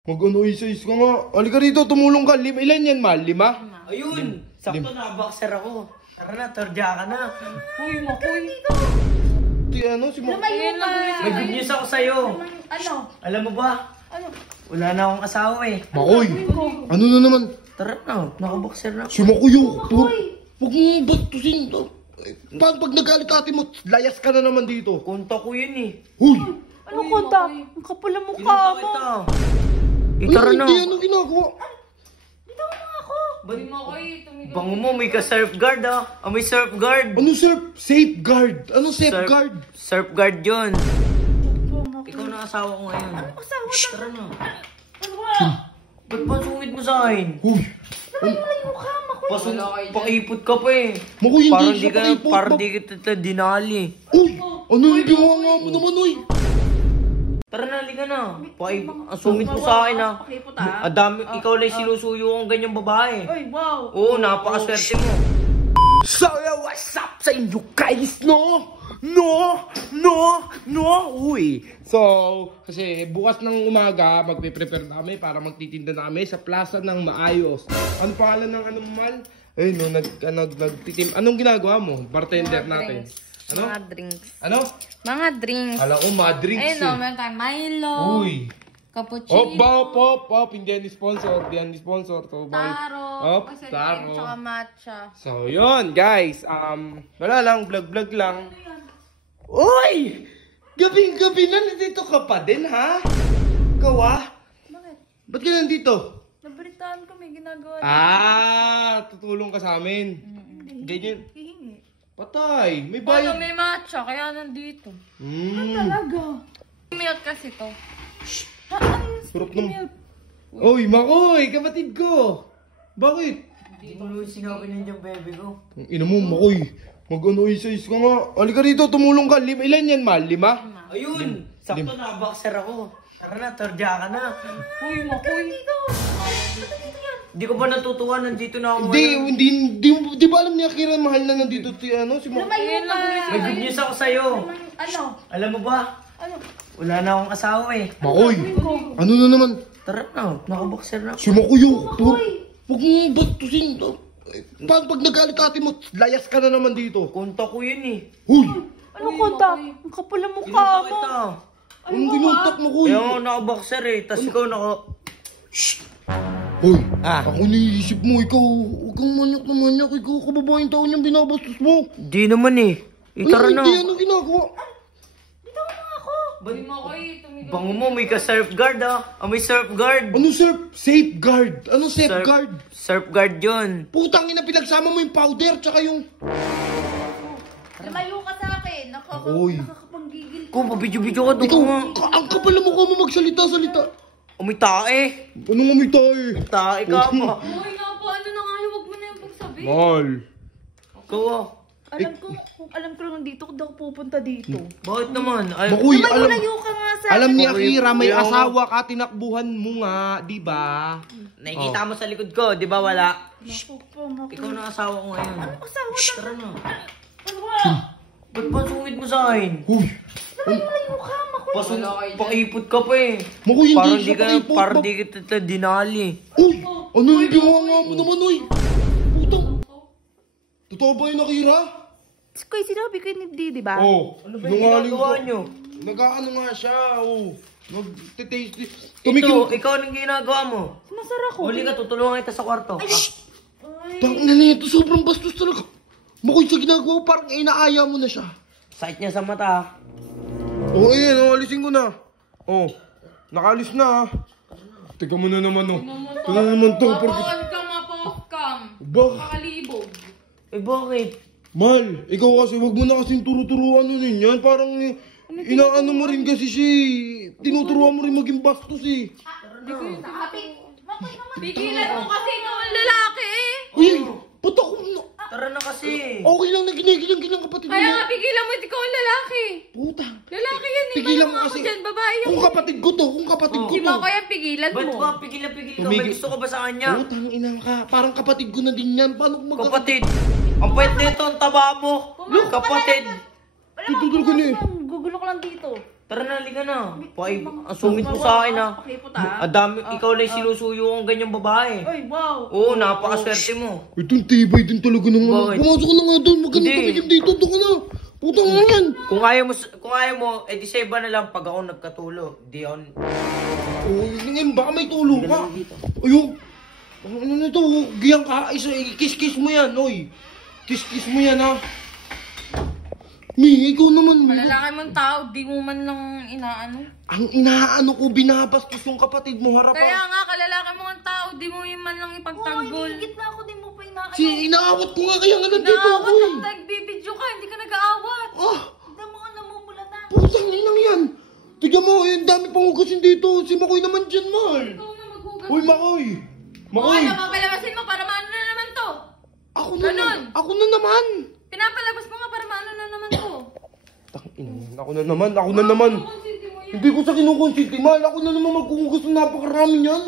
Mag-ano isa-is ka nga. Halika rito, tumulong ka. Ilan yan, Mal? 5? Ayun, sakto na, boxer ako. Tara na, tordya ka na. Uy, Makoy. Si ano, si Mal? Lumayo ka. May good news ako sa'yo. Ano? Alam mo ba? Ano? Wala na akong asawa eh. Makoy! Ano na naman? Tara na, nakaboxer na. Si Makuyo! Huwag mo bastusin to. Pag nagalit ate mo, layas ka na naman dito. Konta ko yun eh. Huy! Ano konta? Ang kapal ang mukha Kinunta mo. kita. Tara na. Hindi, ano ginagawa? Bitaw mo ako. Ba't bango mo, may ka-surf guard ah. May surf guard. Ano safeguard? Anong safeguard? Surf guard yun. Ikaw na asawa ko ngayon. Ano asawa na? Tara na. Ano? Ba't ba sungit mo sa akin? Huy! Lumayo ka, Makoy. Pakipot ka pa eh. Makoy, Parang hindi di siya ka, pakipot. parang di kita dinali. Uy! Ano yung ginawa nga mo naman, uy? Tara na, halika na. Ang sungit mo sa akin ah. Pakipot ah. Adami, ikaw lang sinusuyo kong ganyang babae. Uy, wow. Oo, napakaswerte mo. So, what's up sa inyo guys, no? Uy! So, kasi bukas ng umaga, magpe-prepare namin para magtitinda namin sa Plaza ng Maayos. Ano pangalan ng anong mal? Ay, no, nagtitim. Anong ginagawa mo? Bartender natin. Ano? Mga drinks. Ano? Mga drinks. Kala ko, mga drinks Ayun o, meron tayong Milo. Uy! Cappuccino. Op, hindi yan sponsor. So, Taro. Taro. Tsaka matcha. So, yun, guys. Wala lang, vlog lang. Uy! Gabing-gabi na, nandito ka pa din, ha? Ikaw, ah? Bakit? Ba't ka nandito? Nabalitaan ko may ginagawa. Tutulong ka sa amin. Ganyan. Hihingi. Patay, may Paano bayad. may matcha? Kaya nandito. Talaga? Milk kasi to. Surap ng... Uy, Makoy, kapatid ko. Bakit? Hindi mo naman sinabi nandiyan, bebe ko. Ang ina mo, Makoy. Mag-ano isa-is ka nga. Halika rito, tumulong ka. Ilan yan, Mal? 5? Ayun, sakto na, boxer ako. Tara na, tordya ka na. Uy, Makoy. Hindi ko ba natutuwa, nandito na ako ngayon. Di ba alam niya Kira mahal na nandito si Makoy? Lumayo ka. May good news ako sa'yo. Ano? Alam mo ba? Ano? Wala na akong asawa eh. Makoy, ano na naman? Tara na, nakaboxer na. Si Makuyo. Huwag mo bastusin to. Pag nagalit ate mo, layas ka na naman dito. Konta ko yun eh. Huy! Ano konta? Ang kapal ang mukha Kinunta mo. kita. Anong ginuntak mo, Kuy? Kaya nga nakaboxer eh, tas ikaw naka... Hoy, ako niisip mo, ikaw, huwag kang manyak na manyak. Ikaw, kababaeng tao niyang binabastos mo. Di naman eh. Tara na. Hindi, anong ginagawa? Uy, Makoy. Tumigil. Bango mo, may ka-surf guard ah. May surf guard. Anong safeguard? Anong safeguard? Surf guard yun. Putang ina, pinagsama mo yung powder, tsaka yung... Lumayo ka sa akin. Uy. Nakakapanggigil. Kung pabidyo-bidyo ka doon Ikaw, nga. ang kapal na mukha mo magsalita-salita. May tae. Anong umita eh? Tae ka pa. Uy, nga po. Ano na nga yun? Huwag mo na yung pagsabi. Mahal. Ikaw ah. Alam ko lang dito, kung ako pupunta dito. Bakit naman? Ay, Makoy, Lumayo ka nga sa alam ni Makoy, Akira, may kuya. asawa ka, tinakbuhan mo nga, di ba? nakikita mo sa likod ko, di ba wala? Naku po, Makoy. Ikaw na asawa ko ngayon. Asawa na. Tara na. Ba't ba sungit mo sa akin? Huy! Lumayo ka, Makoy. Pakipot ka pa eh. Makoy, hindi Parang di siya ka, pakipot. parang di kita dinali. Uy! Ano yung ginawa nga mo naman, uy? Putang! Totoo ba yun, Akira? Kuya, sinabi ko yun, di ba? Oh, Ano ba yung ginagawa nyo? Nag-ano nga siya, oh. Nag-taste. Ikaw anong ginagawa mo? Masara ko. Huli ka, tutulungan kita sa kwarto. Tang na nito, sobrang bastos talaga. Makoy, sa ginagawa, parang inaaya mo na siya. Sakit niya sa mata. Oh, ayan, oh, alisin ko na. Oh, nakalis na, ha. Teka mo na naman, oh. Ito na naman to. Mapawal ka, mapawakam. Makalibog. Eh bakit? Mal, ikaw kasi, wag mo na kasing turo-turuan ano din yan. Parang inaano mo rin kasi si... Tinuturuan mo rin maging bastos eh. Pigilan mo kasi ikaw ang lalaki eh. Uy, ba't ako... Tara na kasi. Okay lang na ginigilang kapatid mo. Kaya nga pigilan mo ikaw ang lalaki. Putang. Lalaki yan eh. Pigilan mo Malamang kasi. ako dyan, babae yan. Kung kapatid ko to, kung kapatid ko Di to. mo kaya pigilan Ba't mo. ba pigil ka? May gusto ka ba sa kanya? Putang ina ka. Parang kapatid ko na din yan. Paano kung Kapatid. Ang pwede nito, ang taba mo. Kapatid. Alam mo, Tututol ko na eh. gugulo ko lang dito. Tara na, halika na. Ang sungit mo sa akin ha. Pakipot ah. Ang dami, ikaw lang sinusuyo ang ganyang babae. Ay, wow. Oo, napakaswerte mo. Itong tibay din talaga ng mga. Bakit? Pumasok ka na nga doon. Magkano Hindi. tumikim dito. Doon ka na. Puta nga yan. Kung ayaw mo, edi sa iba na lang pag ako nagkatulo. Di on. Oh, ngayon baka may tulong ka. Ayun. Ano na to? Giyang ka. Kiss-kiss mo yan, oy. Kiss-kiss mo yan, ha. Mi, ikaw naman. Malalaki mong tao, di mo man lang inaano. Ang inaano ko, binabastos yung kapatid mo harapan. Kaya nga, kalalaki mo ang tao, di mo man lang Oo, ipagtanggol. higit na ako, di mo pa inaano. Inaawat ko nga kaya nga nandito ako Naawat eh. ang nagbibidyo ka, hindi ka nag-aawat. Ah, Tignan mo nga namumula na. putang inang yan. Tignan mo, yung dami pang hugasin dito. Si Makoy naman dyan, mahal. Ikaw na maghugas. Uy, Makoy. Oo, Makoy. napapalabasin mo para maano na naman to. Ako na Ganon. Ako na naman. Pinapalabas mo nga para maano na naman to. Ako na naman. Consente mo yun. Hindi ko sa kinukonsinti, mahal. Ako na naman maghuhugas ng napakarami niyan.